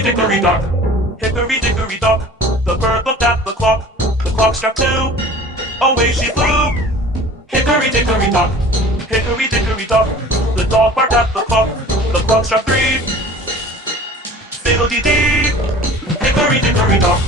Dickory dock, hickory dickory dock. The bird looked at the clock struck 2. Away she flew. Hickory dickory dock, hickory dickory dock. The dog barked at the clock struck 3. Fiddle-dee-dee, hickory dickory dock.